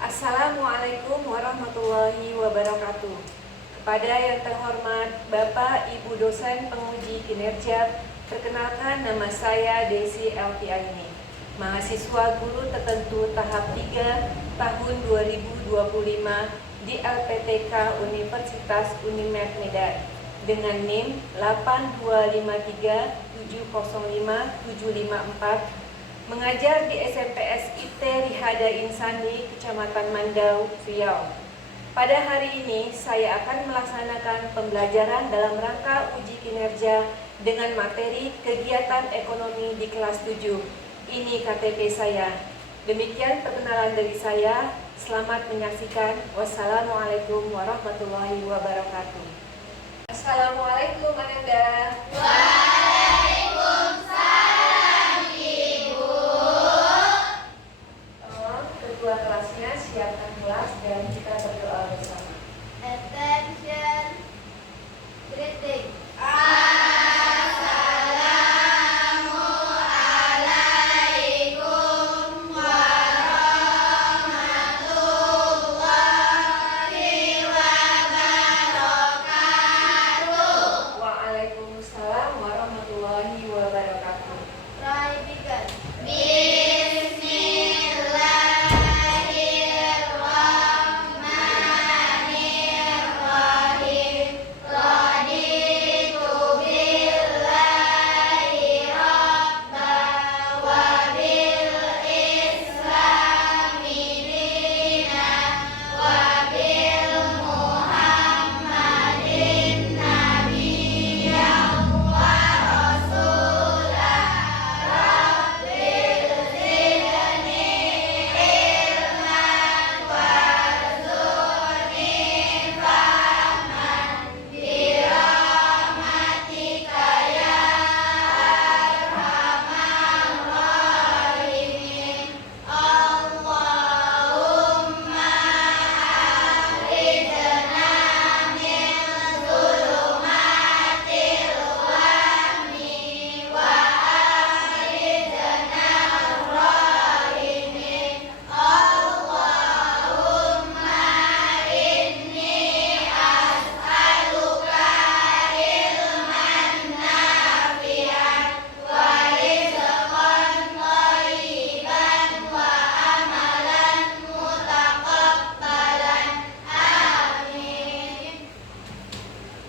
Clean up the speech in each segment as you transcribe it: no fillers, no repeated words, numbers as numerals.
Assalamualaikum warahmatullahi wabarakatuh. Kepada yang terhormat Bapak Ibu dosen penguji kinerja, perkenalkan nama saya Desi Elviani, mahasiswa guru tertentu tahap 3 tahun 2025 di LPTK Universitas Unimed Medan dengan NIM 82537057554, mengajar di SMPS IT Rihada Insani, Kecamatan Mandau, Riau. Pada hari ini, saya akan melaksanakan pembelajaran dalam rangka uji kinerja dengan materi kegiatan ekonomi di kelas 7. Ini KTP saya. Demikian perkenalan dari saya. Selamat menyaksikan. Wassalamualaikum warahmatullahi wabarakatuh. Assalamualaikum Ananda. Ketua kelasnya siapkan kelas dan kita berdoa bersama. Attention, greeting. Assalamualaikum warahmatullahi wabarakatuh. Waalaikumsalam warahmatullahi wabarakatuh. Try begin.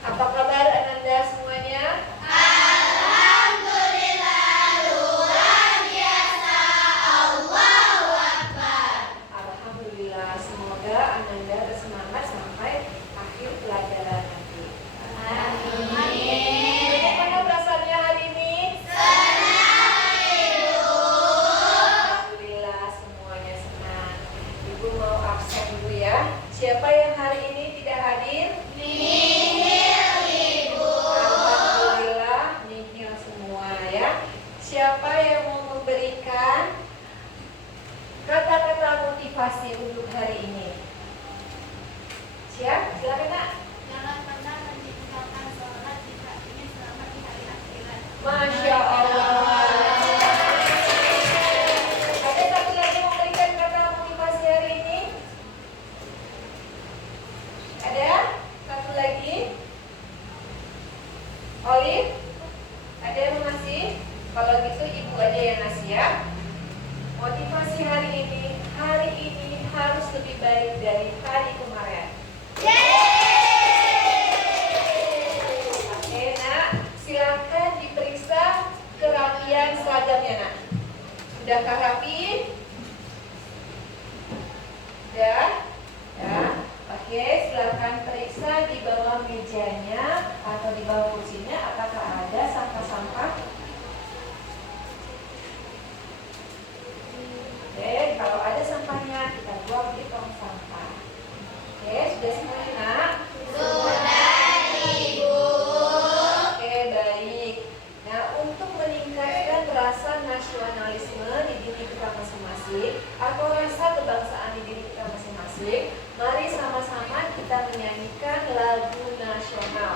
Apa kabar Ananda semuanya? Alhamdulillah luar biasa. Allahu Akbar. Alhamdulillah, semoga Ananda bersemangat sampai akhir pelajaran nanti. Amin. Bagaimana perasaannya hari ini? Senang Ibu. Alhamdulillah semuanya senang. Ibu mau absen dulu ya. Siapa yang hari ini tidak hadir? Nihil Ibu. Alhamdulillah nihil semua ya. Siapa yang mau memberikan kata-kata motivasi untuk hari ini? Siap? Silakan Nak. Jangan pernah meninggalkan sholat jika ingin selamat di hari akhirat. Masya Allah. Ada satu lagi mau memberikan kata motivasi hari ini? Ada? Satu lagi? Olive? Ada yang mau ngasih? Kalau gitu ibu aja yang ngasih ya. Motivasi hari ini harus lebih baik dari hari kemarin. Oke Nak, silakan diperiksa kerapian seragamnya Nak. Sudahkah rapi? Sudah? Ya. Oke, silakan periksa di bawah mejanya atau di bawah kursinya apakah ada sampah-sampah. Oke, kalau ada sampahnya kita buang di tong sampah. Oke, sudah semuanya Nak? Sudah Ibu. Oke, baik. Nah, untuk meningkatkan rasa nasionalisme di diri kita masing-masing atau rasa kebangsaan di diri kita masing-masing, mari sama-sama kita menyanyikan lagu nasional.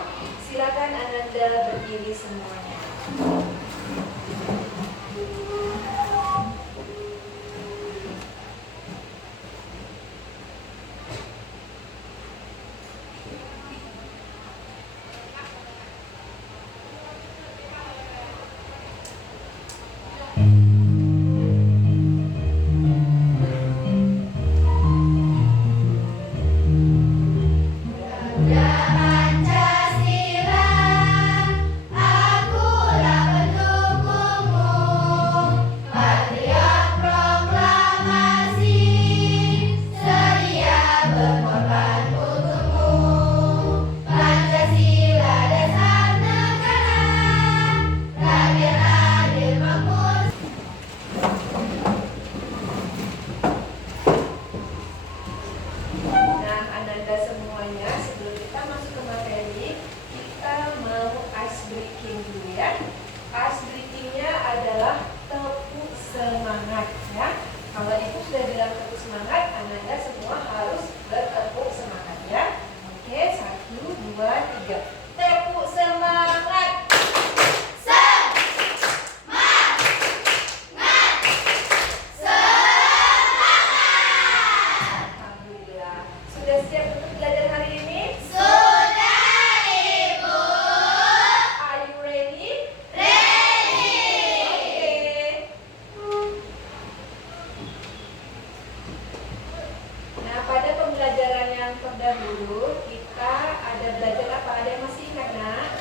terdahulu kita ada belajar apa? Ada yang masih ingat nak?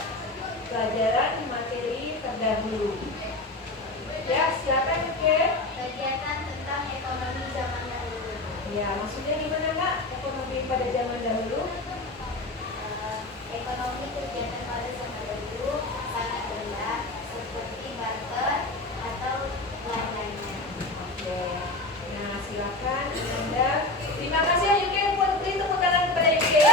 Pelajaran materi terdahulu. Ya, silakan oke. Kegiatan tentang ekonomi zaman dahulu. Ya, maksudnya gimana kak? Ekonomi pada zaman dahulu? Ekonomi kegiatan pada zaman dahulu sangat rendah seperti barter atau lain-lainnya. Oke. Nah, silakan Anda. Terima kasih ya Yuke. Beri tepuk tangan kepada Yuke.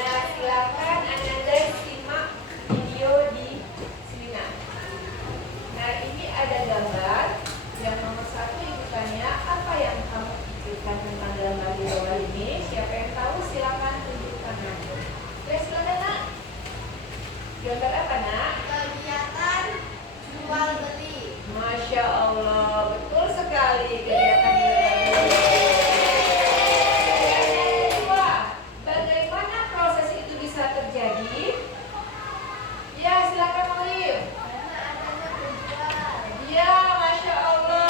Nah, silakan Anda simak video di sini. Nah, ini ada gambar. Yang nomor 1 ibu tanya, apa yang kamu pikirkan tentang gambar di bawah ini? Siapa yang tahu silakan tunjukkan. Ya, silakan nak. Gambar apa nak? Kegiatan jual beli. Masya Allah, betul sekali kegiatan jual beli. Yang kedua, bagaimana proses itu bisa terjadi? Ya, silakan Olive. Karena adanya penjual. Ya, Masya Allah.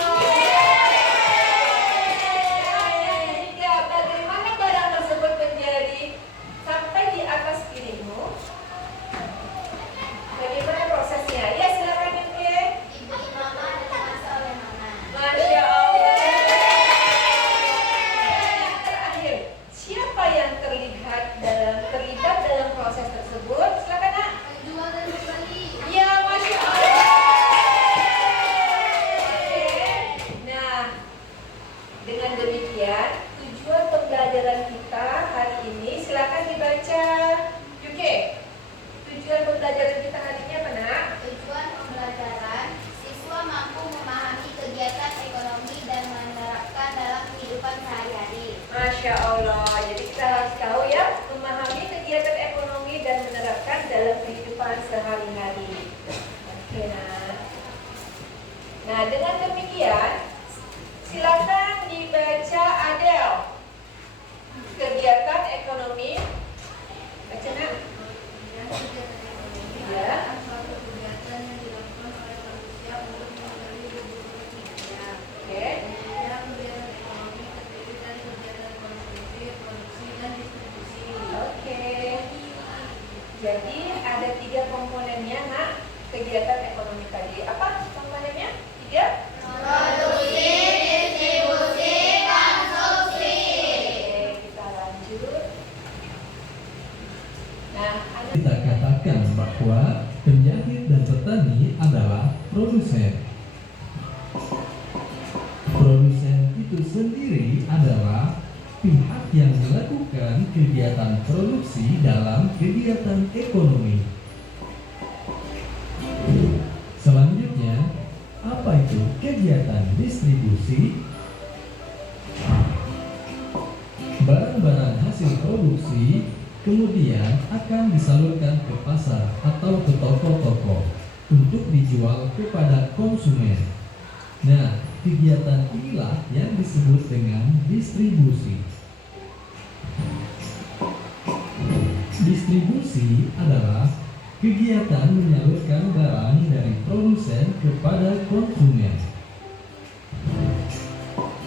Yang ketiga, bagaimana barang tersebut menjadi sampai di atas piringmu? Bagaimana prosesnya? Ya, silakan Yuke. Ibu mama dimasak oleh mama. Masya Allah. Yang terakhir, siapa yang terlibat dalam proses tersebut? Silakan nak. Penjual dan pembeli. Ya, Masya Allah. Oke. Nah, dengan demikian tujuan pembelajaran kita hari ini silakan dibaca. Yuke, tujuan pembelajaran kita hari ini apa nak? Tujuan pembelajaran, siswa mampu memahami kegiatan ekonomi dan menerapkan dalam kehidupan sehari-hari. Masya Allah. Jadi kita harus tahu ya, memahami kegiatan ekonomi dan menerapkan dalam kehidupan sehari-hari. Oke, nah, dengan demikian silakan dibaca Adel. Kegiatan ekonomi. Baca nak. Ya. Suatu kegiatan yang dilakukan oleh manusia untuk memberi kebutuhan hidupnya. Oke. Kegiatan ekonomi terdiri dari kegiatan konsumsi, produksi, dan distribusi. Oke. Jadi ada 3 komponennya nak kegiatan ekonomi tadi. Apa komponennya? 3? Produksi, distribusi, konsumsi. Oke, kita lanjut. Nah, ada Kita katakan bahwa penjahit dan petani adalah produsen. Produsen itu sendiri adalah pihak yang melakukan kegiatan produksi dalam kegiatan ekonomi. Selanjutnya, apa itu kegiatan distribusi? Barang-barang hasil produksi kemudian akan disalurkan ke pasar atau ke toko-toko untuk dijual kepada konsumen. Nah, kegiatan inilah yang disebut dengan distribusi. Distribusi adalah kegiatan menyalurkan barang dari produsen kepada konsumen.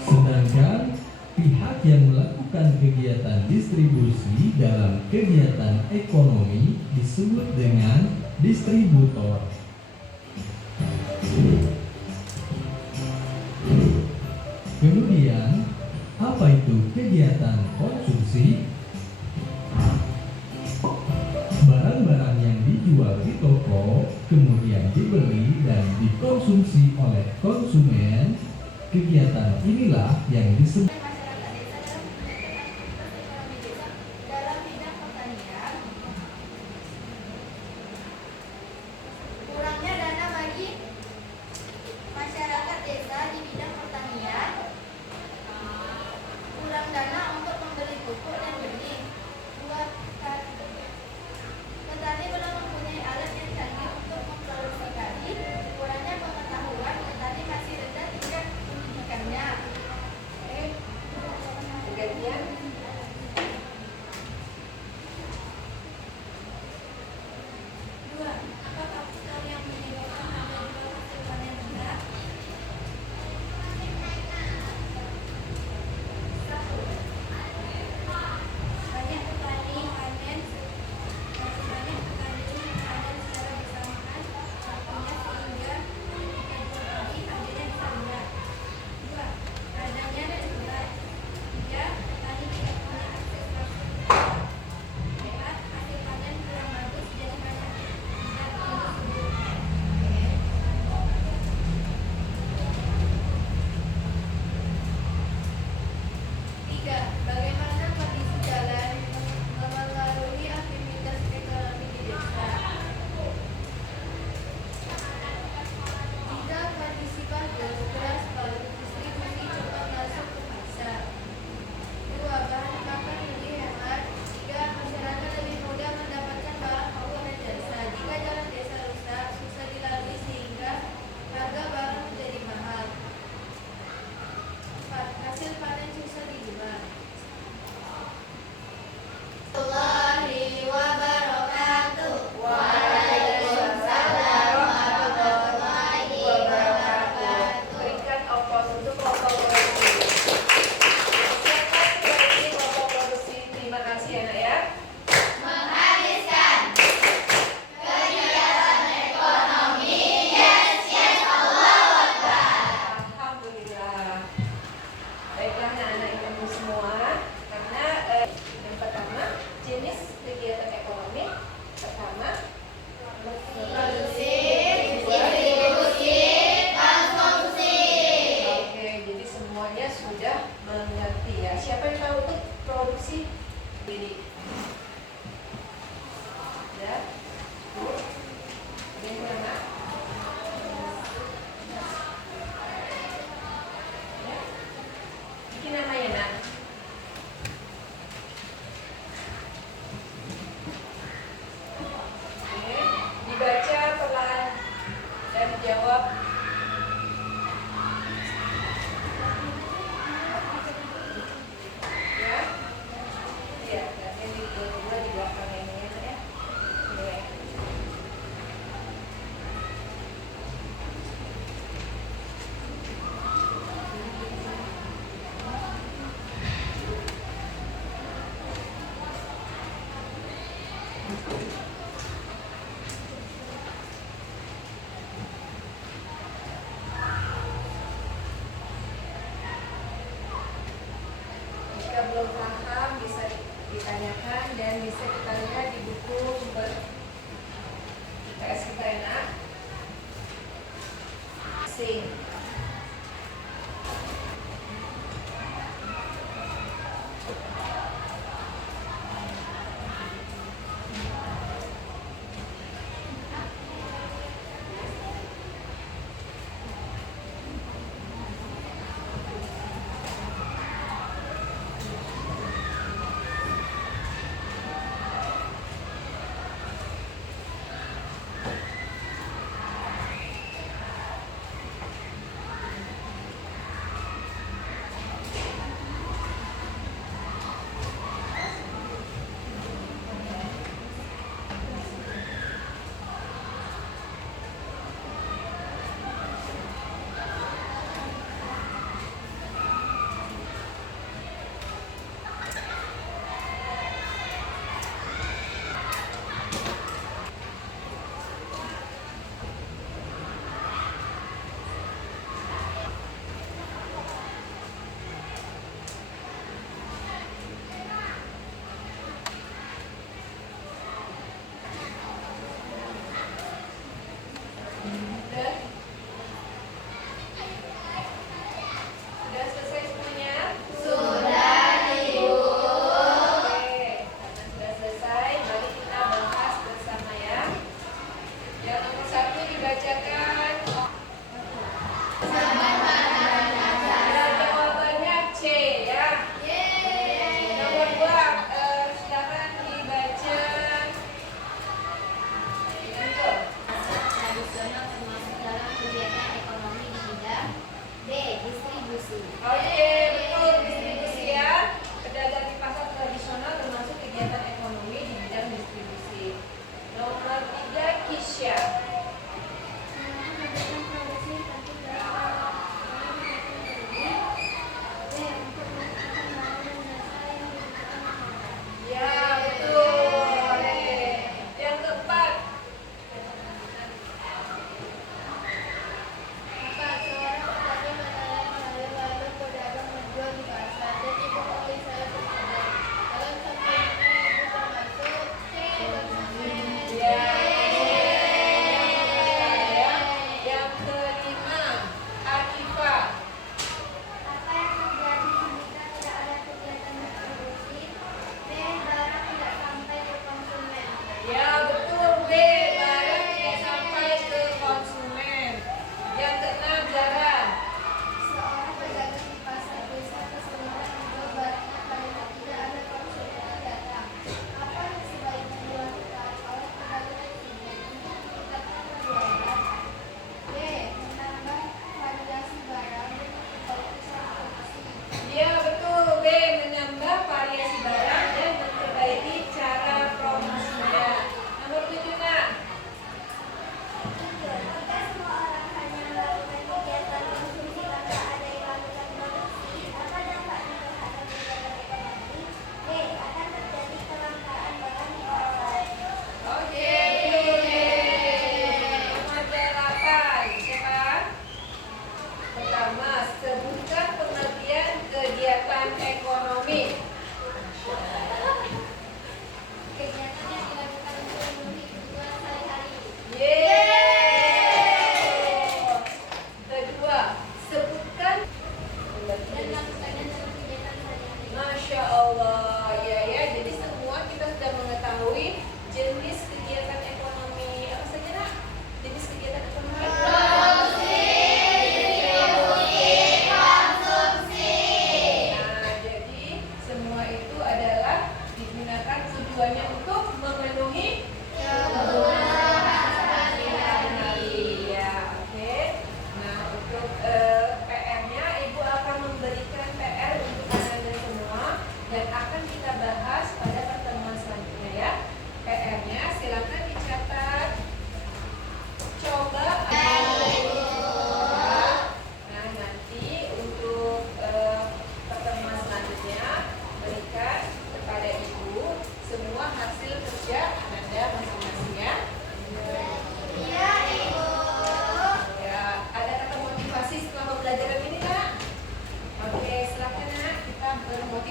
Sedangkan pihak yang melakukan kegiatan distribusi dalam kegiatan ekonomi disebut dengan distributor. Kemudian, apa itu kegiatan konsumsi? Barang-barang yang dijual di toko kemudian dibeli dan dikonsumsi oleh konsumen. Kegiatan inilah yang disebut Masyarakat desa dalam bidang pertanian. Kurangnya dana bagi masyarakat desa di bidang pertanian. Kurang dana untuk membeli pupuk dan benih. Buat petani belum mempunyai alat yang canggih untuk memproduksi padi. Kurangnya pengetahuan, petani masih rendah tingkat pendidikannya. siapa yang tahu tuh produksi diri? Ya, Bu. Ada yang mana? Ya, bikin namanya nak. Oke, dibaca pelan dan dijawab. Ya, iya, yang di kedua di belakang ini ya. Oke. Jika belum paham bisa ditanyakan dan bisa kita lihat di buku sumber IPS kita ya nak. Sing. Sudah? Sudah selesai semuanya? Sudah, Ibu. Oke, karena sudah selesai, mari kita bahas bersama ya. Yang nomor 1 dibacakan. Ya, jawabannya C ya. Nomor 2, silakan dibaca. Gitu. Tradisional termasuk dalam kegiatan ekonomi di bidang B. Distribusi. Oke, betul distribusi ya. Pedagang di pasar tradisional termasuk kegiatan ekonomi di bidang distribusi. Nomor 3, Kisha. Ya, betul. Oke. Yang keempat, Seorang pedagang menanam sayur lalu pedagang menjual di pasar dan ibu membeli sayur tersebut. Dalam sampai ini ibu termasuk C. Konsumen. ya. Yang kelima, Akifa. Apa yang terjadi jika tidak ada kegiatan distribusi? B. Barang tidak sampai ke konsumen. Ya, betul B. Barang tidak sampai ke konsumen. Yang keenam, Zara. Seorang pedagang di pasar desa kesulitan menjual barangnya karena tidak ada konsumen yang datang. Apa yang sebaiknya dilakukan oleh pedagang tersebut untuk meningkatkan penjualan? B. Menambah variasi barang dan memperbaiki produksi. Ya, betul B. Menambah variasi barang dan memperbaiki cara promosinya. Nomor 7, nak. Jika semua orang hanya melakukan kegiatan konsumsi tanpa ada yang melakukan produksi, apa dampaknya terhadap kegiatan ekonomi? B. Akan terjadi kelangkaan barang di pasar. Oke, betul B. Nomor 8, siapa? Pertama, sebutkan pengertian kegiatan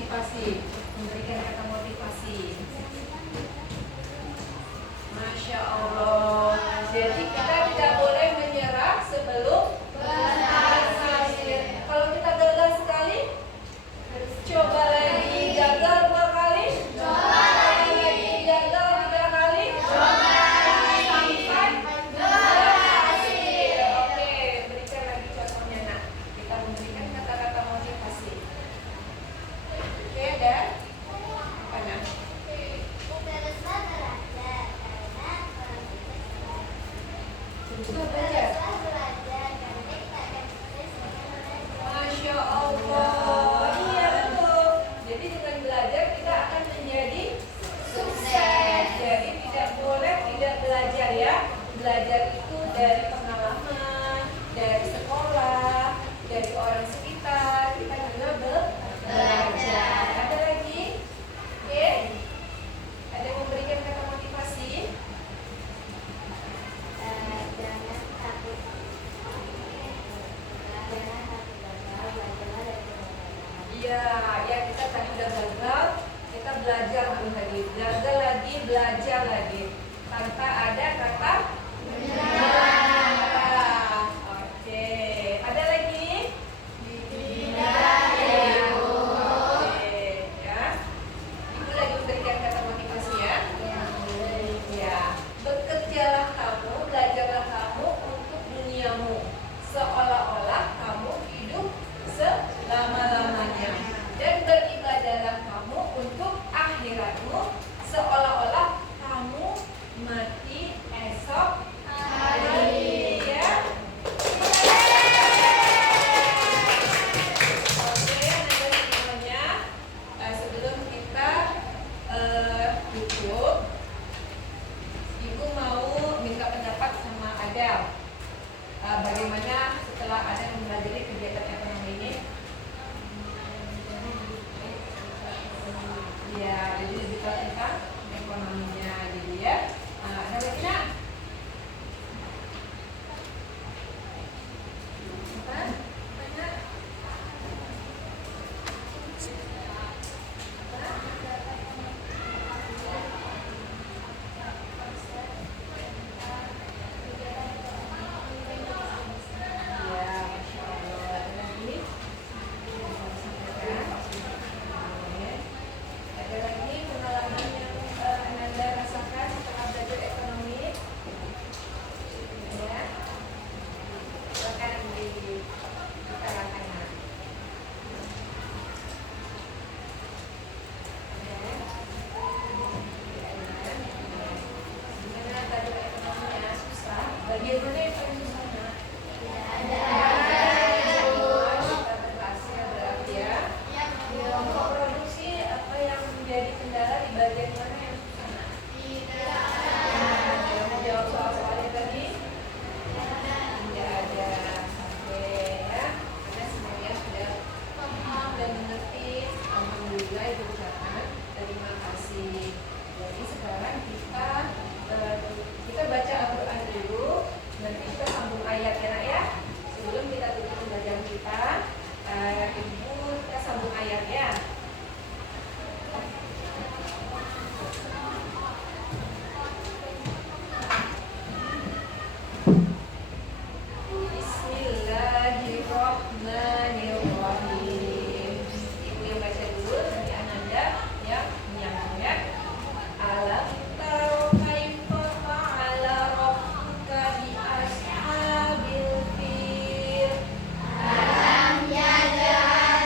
motivasi. Memberikan kata motivasi. Masya Allah. Jadi kita tidak boleh menyerah sebelum berhasil. Kalau kita gagal sekali, coba lagi. Gagal 2 kali, coba lagi. Gagal 3 kali, coba lagi. Sampai berhasil. Oke, berikan lagi contohnya nak. Kita memberikan kata-kata motivasi. Oke, dan apa nak? Teruslah belajar karena Coba belajar. teruslah belajar karena kita akan sukses dengan belajar. Masya Allah. Iya betul. Jadi dengan belajar kita akan menjadi sukses. Jadi tidak boleh tidak belajar ya. Belajar itu dari pengalaman, dari sekolah, dari orang sekitar. Kita juga belajar. Ada lagi? Oke. Ada yang memberikan kata motivasi? Jangan takut. Jangan takut gagal, belajarlah dari kegagalan. Iya, ya kita tadi udah gagal, kita belajar lagi, gagal lagi, belajar lagi, tanpa ada kata menyerah. Oke, ada lagi? Tidak. Oke, ya. Ibu lagi memberikan kata motivasi ya. Ya, bekerjalah kamu, belajarlah kamu untuk duniamu, seolah-olah kamu hidup selama-lamanya, dan beribadahlah kamu untuk akhiratmu, seolah-olah kamu mati esok hari. Ya. Oke, ada semuanya. Sebelum kita tutup, Ibu mau minta pendapat sama Adel. Bagaimana setelah Adel mempelajari kegiatan ekonomi ini? Ya, jadi lebih tahu tentang ekonominya, jadi ya. Ada lagi nak? Apa? Banyak? Ya, Masya Allah. Ada lagi? Ada lagi pengalaman yang Anda rasakan setelah belajar ekonomi? Ya. Silakan diutarakan. Gimana belajar ekonominya? Susah? Bagian mana yang paling susah? Nak? Kita berhasil berarti ya. Kelompok produksi apa yang menjadi kendala di bagian mana yang susah? Nak? Yang menjawab soal-soalnya tadi? Tidak ada. Oke ya. Karena semuanya sudah paham dan mengerti. Alhamdulillah Ibu ucapkan terima kasih. Jadi sekarang kita baca Al-Quran dulu. Nanti kita sambung ayat ya nak ya. Sebelum kita tutup pembelajaran kita, Ibu kita sambung ayat ya. Bismillahirrahmanirrahim. Ibu yang baca dulu, nanti Ananda yang menyambung ya. Alam taro kaifa fa'ala rabbuka bi ashabil fil. Alam yaj'al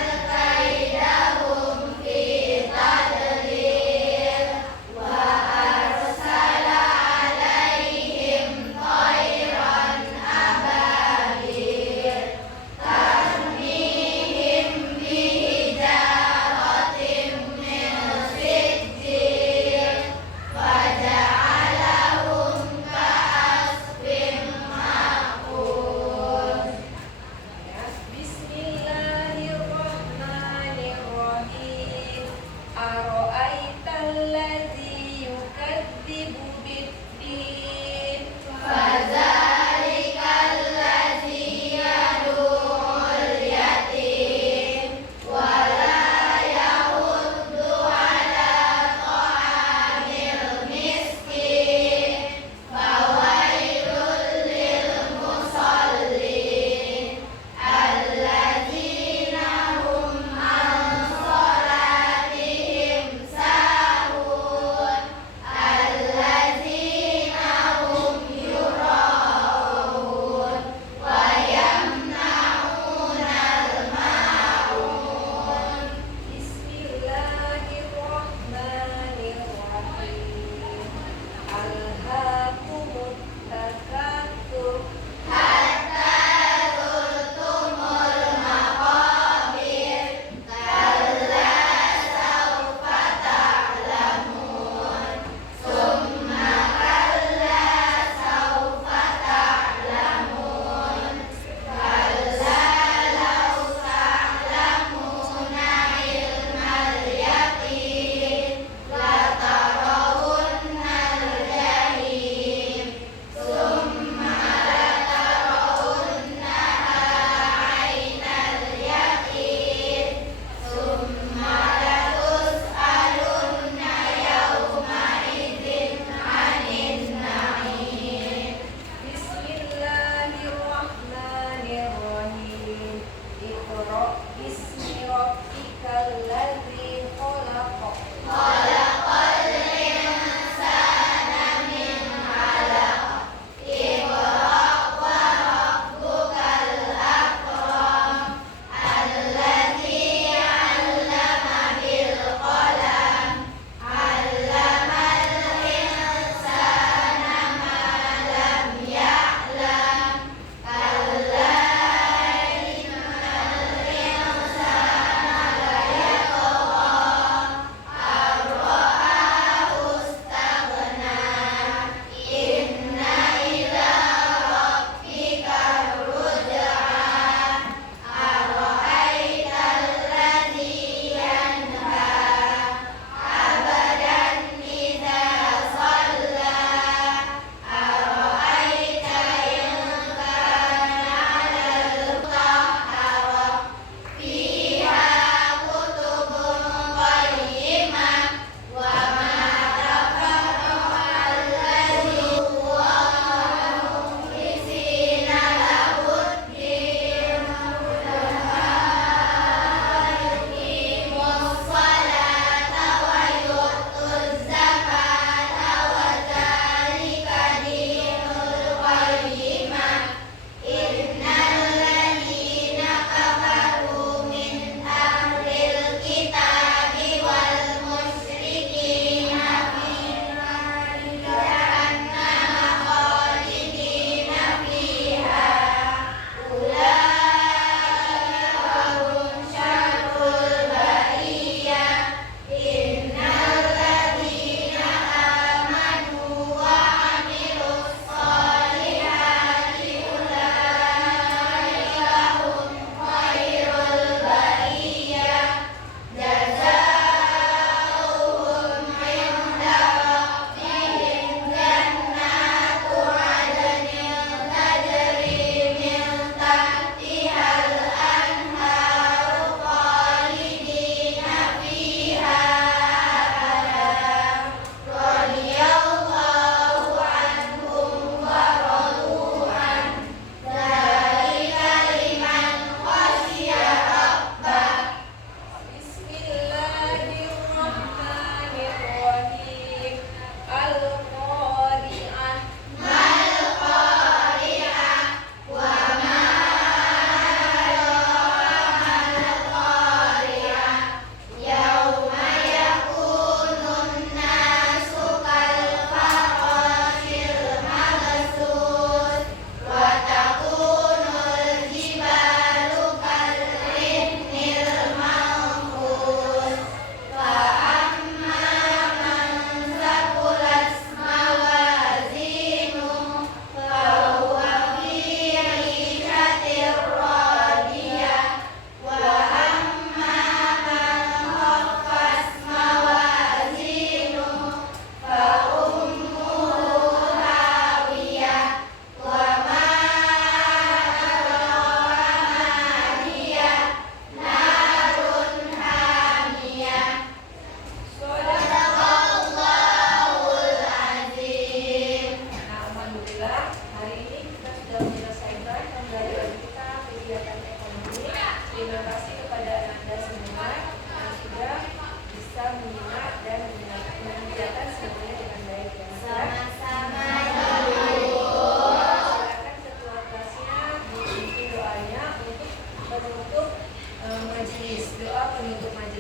untuk maju